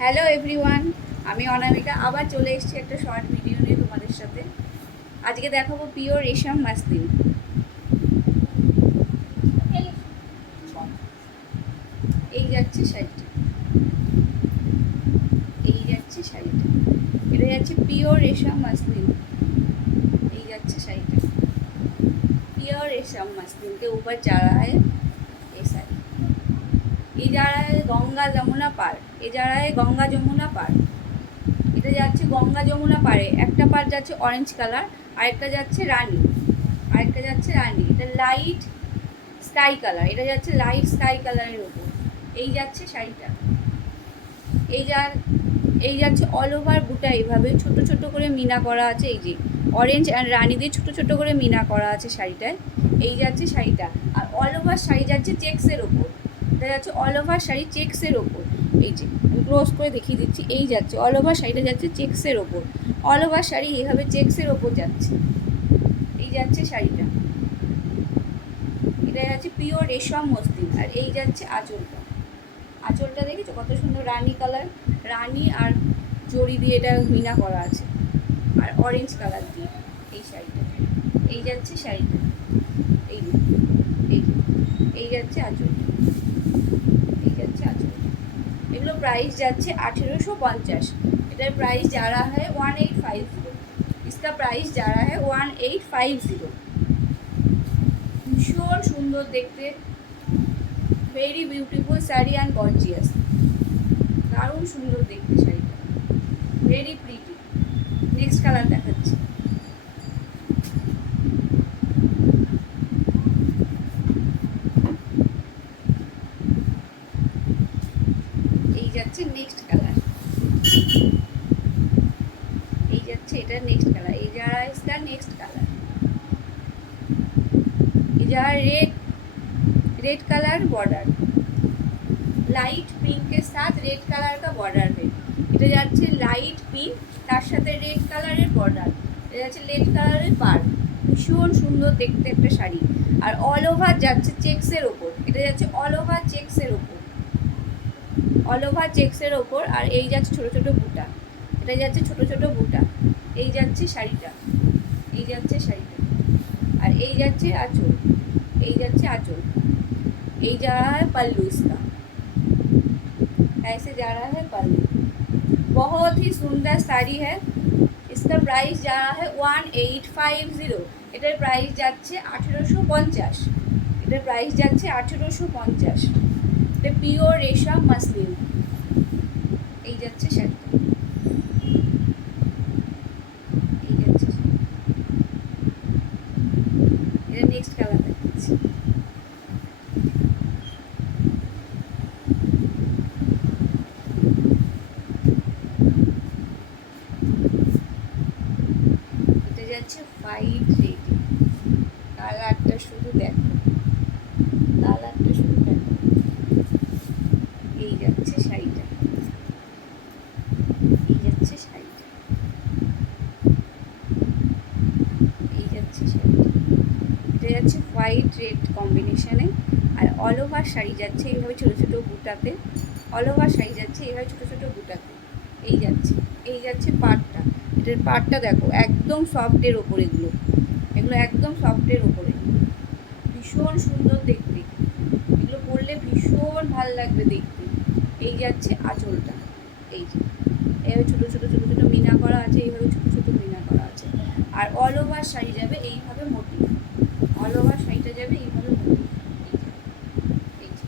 Hello everyone, আমি অনামিকা আবার চলে এসেছি একটা শর্ট ভিডিও নিয়ে তোমাদের সাথে। আজকে দেখাবো পিওর রেশম মাসলিন। এই যাচ্ছে শাড়িটা, এই যাচ্ছে শাড়িটা, এটা যাচ্ছে পিওর রেশম মাসলিন। এই যাচ্ছে শাড়িটা, पियोर रेशम मसलिन के ऊपर जा रहा है ये साड़ी। ये जा रहा है गंगा যমুনা পার, ये जा रहा है गंगा যমুনা পার। এটা যাচ্ছে গঙ্গা যমুনা পারে, একটা পার যাচ্ছে অরেঞ্জ কালার, আরেকটা যাচ্ছে রানী, আরেকটা যাচ্ছে রানী। এটা লাইট স্কাই কালার, এটা যাচ্ছে লাইট স্কাই কালারের উপর। এই যাচ্ছে শাড়িটা, এই যাচ্ছে অল ওভার বুটা, এইভাবে ছোট ছোট করে মিনা করা আছে। এই যে অরেঞ্জ অ্যান্ড রানী দিয়ে ছোট ছোট করে মিনা করা আছে শাড়িটায়। এই যাচ্ছে শাড়িটা, আর অল ওভার শাড়ি যাচ্ছে চেক্সের ওপর। এটা যাচ্ছে অল ওভার শাড়ি চেক্সের ওপর। এই যে আমি ক্লোজ করে দেখিয়ে দিচ্ছি, এই যাচ্ছে অল ওভার শাড়িটা যাচ্ছে চেক্সের ওপর। অল ওভার শাড়ি এইভাবে চেক্সের ওপর যাচ্ছে। এই যাচ্ছে শাড়িটা, এটা যাচ্ছে পিওর রেশম মসলিন। আর এই যাচ্ছে আঁচলটা, আঁচলটা দেখেছো কত সুন্দর রানী কালার, রানী আর জড়ি দিয়ে এটা মিনা করা আছে, আর অরেঞ্জ কালার দিয়ে এই শাড়িটা। এই যাচ্ছে শাড়িটা, এই এই এই যাচ্ছে আঁচলটা, এই যাচ্ছে আঁচলটা। এগুলো প্রাইস যাচ্ছে 1850। এটার প্রাইস जा रहा है 1850। इसका प्राइस जा रहा है 1850। ভীষণ সুন্দর দেখতে, very beautiful sari and gorgeous. দারুণ সুন্দর দেখতে শাড়িটা, ভেরি প্রিটি। নেক্সট কালার দেখাচ্ছি। এই যাচ্ছে নেক্সট কালার, এই যাচ্ছে এটা নেক্সট কালার। এই যা इसका नेक्स्ट कलर, ये जा red colour border, light pink के साथ रेड कलर का बॉर्डर है। এটা যাচ্ছে লাইট পিঙ্ক, তার সাথে রেড কালারের বর্ডার। এটা যাচ্ছে রেড কালারের পার, ভীষণ সুন্দর দেখতে একটা শাড়ি। আর অল ওভার যাচ্ছে চেক্সের ওপর, এটা যাচ্ছে অল ওভার চেক্সের ওপর, অল ওভার চেক্সের ওপর। আর এই যাচ্ছে ছোটো ছোটো বুটা, এটা যাচ্ছে ছোটো ছোটো বুটা। এই যাচ্ছে শাড়িটা, এই যাচ্ছে শাড়িটা, আর এই যাচ্ছে আঁচল, এই যাচ্ছে আঁচল। এই जा रहा है पल्लू इसका, ऐसे जा रहा है पल्लू। बहुत ही सुंदर साड़ी है। इसका प्राइस जा रहा है 1850। এটার প্রাইস যাচ্ছে 1850। এটার প্রাইস যাচ্ছে 1850। এটা পিওর রেশম মাসলিন। এই যাচ্ছে শাড়িটা, এই যাচ্ছে, এটা নেক্সট কালার দেখাচ্ছি। এটা যাচ্ছে হোয়াইট রেড, কালারটা শুধু দেখো, কালারটা শুধু দেখো। এই যাচ্ছে শাড়িটা, এই যাচ্ছে শাড়িটা, এই যাচ্ছে শাড়িটা। এটা যাচ্ছে হোয়াইট রেড কম্বিনেশনে। আর অল ওভার শাড়ি যাচ্ছে এইভাবে ছোটো ছোটো বুটাতে, অল ওভার শাড়ি যাচ্ছে এইভাবে ছোটো ছোটো বুটাতে। এই যাচ্ছে, এই যাচ্ছে পাড়টা, এটার পাড়টা দেখো একদম সফটের ওপর। এগুলো এগুলো একদম সফটের ওপরে, ভীষণ সুন্দর দেখতে। এগুলো পরলে ভীষণ ভাল লাগবে দেখতে। এই যাচ্ছে আঁচলটা, এই যে এইভাবে ছোটো ছোটো ছোটো ছোটো মিনা করা আছে, এইভাবে ছোটো ছোটো মিনা করা আছে। আর অল ওভার শাড়ি যাবে এইভাবে মোটিভ, অল ওভার শাড়িটা যাবে এইভাবে মোটিভ। এই যে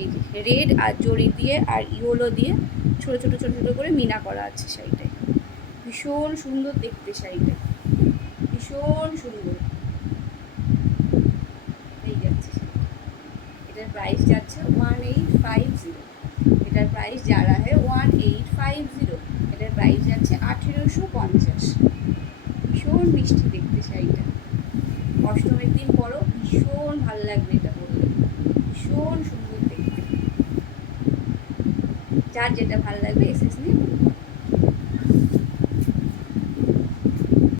এই যে রেড আর জড়ি দিয়ে আর ইয়েলো দিয়ে ছোটো ছোটো ছোটো ছোটো করে মিনা করা আছে শাড়িটায়। ভীষণ সুন্দর দেখতে শাড়িটা, ভীষণ সুন্দর। এই যাচ্ছে শাড়িটা, এটার প্রাইস যাচ্ছে 1850। এটার প্রাইস जा रहा है 1850। এটার প্রাইস যাচ্ছে 1850। ভীষণ মিষ্টি দেখতে শাড়িটা, অষ্টমীর দিন পরও ভীষণ ভালো লাগবে এটা পরলে, ভীষণ সুন্দর দেখতে। যার যেটা ভালো লাগবে এসএস নিয়ে